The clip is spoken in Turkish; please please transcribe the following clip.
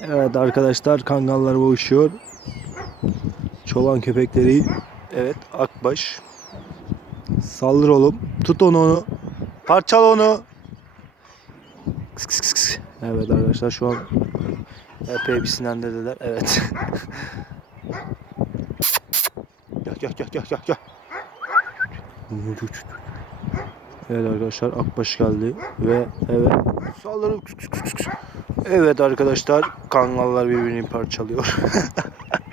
Evet arkadaşlar kangallar boğuşuyor. Çoban köpekleri. Evet akbaş. Saldır oğlum. Tut onu onu. Parçal onu. Evet arkadaşlar şu an epey bir sinirlendirdiler. Evet. Gel gel gel gel gel gel. Evet arkadaşlar Akbaş geldi ve evet saldırı. Evet arkadaşlar kangallar birbirini parçalıyor.